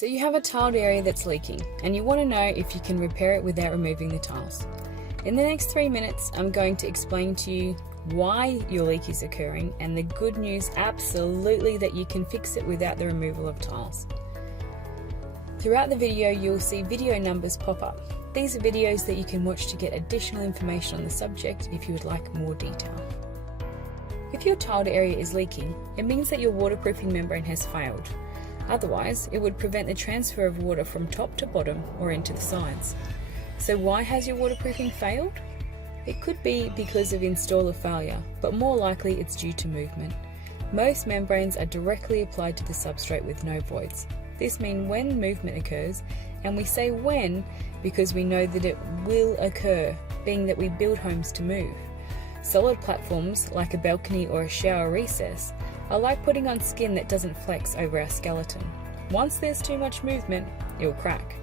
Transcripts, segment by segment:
So you have a tiled area that's leaking and you want to know if you can repair it without removing the tiles. In the next 3 minutes, I'm going to explain to you why your leak is occurring and the good news absolutely that you can fix it without the removal of tiles. Throughout the video, you'll see video numbers pop up. These are videos that you can watch to get additional information on the subject if you would like more detail. If your tiled area is leaking, it means that your waterproofing membrane has failed. Otherwise, it would prevent the transfer of water from top to bottom or into the sides. So why has your waterproofing failed? It could be because of installer failure, but more likely it's due to movement. Most membranes are directly applied to the substrate with no voids. This means when movement occurs, and we say when because we know that it will occur, being that we build homes to move. Solid platforms, like a balcony or a shower recess, are like putting on skin that doesn't flex over our skeleton. Once there's too much movement, it will crack.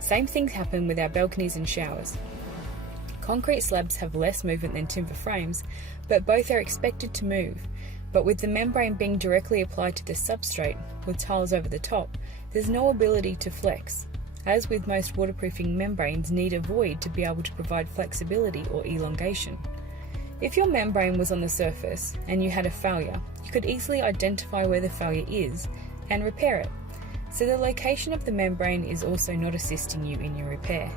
Same things happen with our balconies and showers. Concrete slabs have less movement than timber frames, but both are expected to move. But with the membrane being directly applied to the substrate, with tiles over the top, there's no ability to flex. As with most waterproofing membranes need a void to be able to provide flexibility or elongation. If your membrane was on the surface and you had a failure, you could easily identify where the failure is and repair it. So the location of the membrane is also not assisting you in your repair.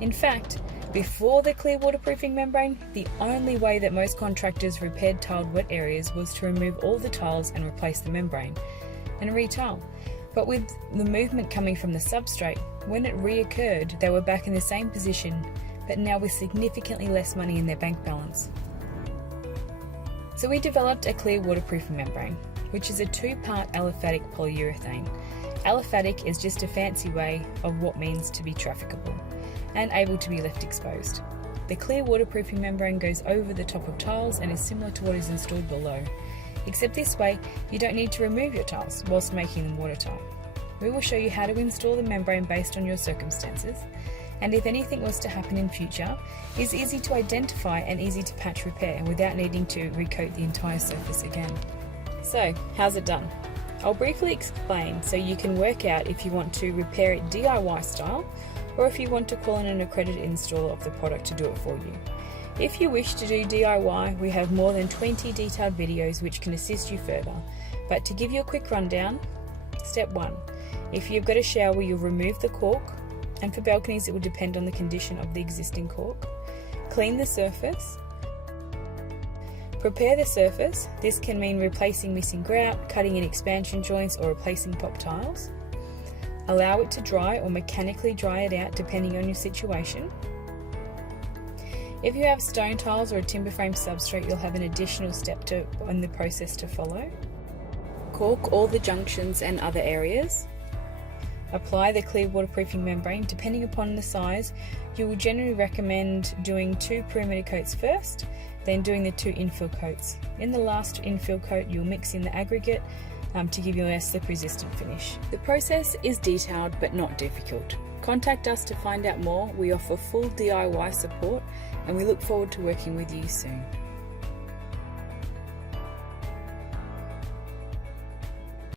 In fact, before the clear waterproofing membrane, the only way that most contractors repaired tiled wet areas was to remove all the tiles and replace the membrane and retile. But with the movement coming from the substrate, when it reoccurred, they were back in the same position, but now with significantly less money in their bank balance. So we developed a clear waterproofing membrane, which is a 2-part aliphatic polyurethane. Aliphatic is just a fancy way of what means to be trafficable and able to be left exposed. The clear waterproofing membrane goes over the top of tiles and is similar to what is installed below, except this way you don't need to remove your tiles whilst making them watertight. We will show you how to install the membrane based on your circumstances, and if anything was to happen in future, is easy to identify and easy to patch repair without needing to recoat the entire surface again. So, how's it done? I'll briefly explain so you can work out if you want to repair it DIY style or if you want to call in an accredited installer of the product to do it for you. If you wish to do DIY, we have more than 20 detailed videos which can assist you further. But to give you a quick rundown, step 1. If you've got a shower, you'll remove the cork, and for balconies it will depend on the condition of the existing cork. Clean the surface. Prepare the surface. This can mean replacing missing grout, cutting in expansion joints or replacing pop tiles. Allow it to dry or mechanically dry it out depending on your situation. If you have stone tiles or a timber frame substrate, you'll have an additional step in the process to follow. Cork all the junctions and other areas. Apply the clear waterproofing membrane. Depending upon the size, you will generally recommend doing 2 perimeter coats first, then doing the 2 infill coats. In the last infill coat, you'll mix in the aggregate to give you a slip resistant finish. The process is detailed but not difficult. Contact us to find out more. We offer full DIY support and we look forward to working with you soon.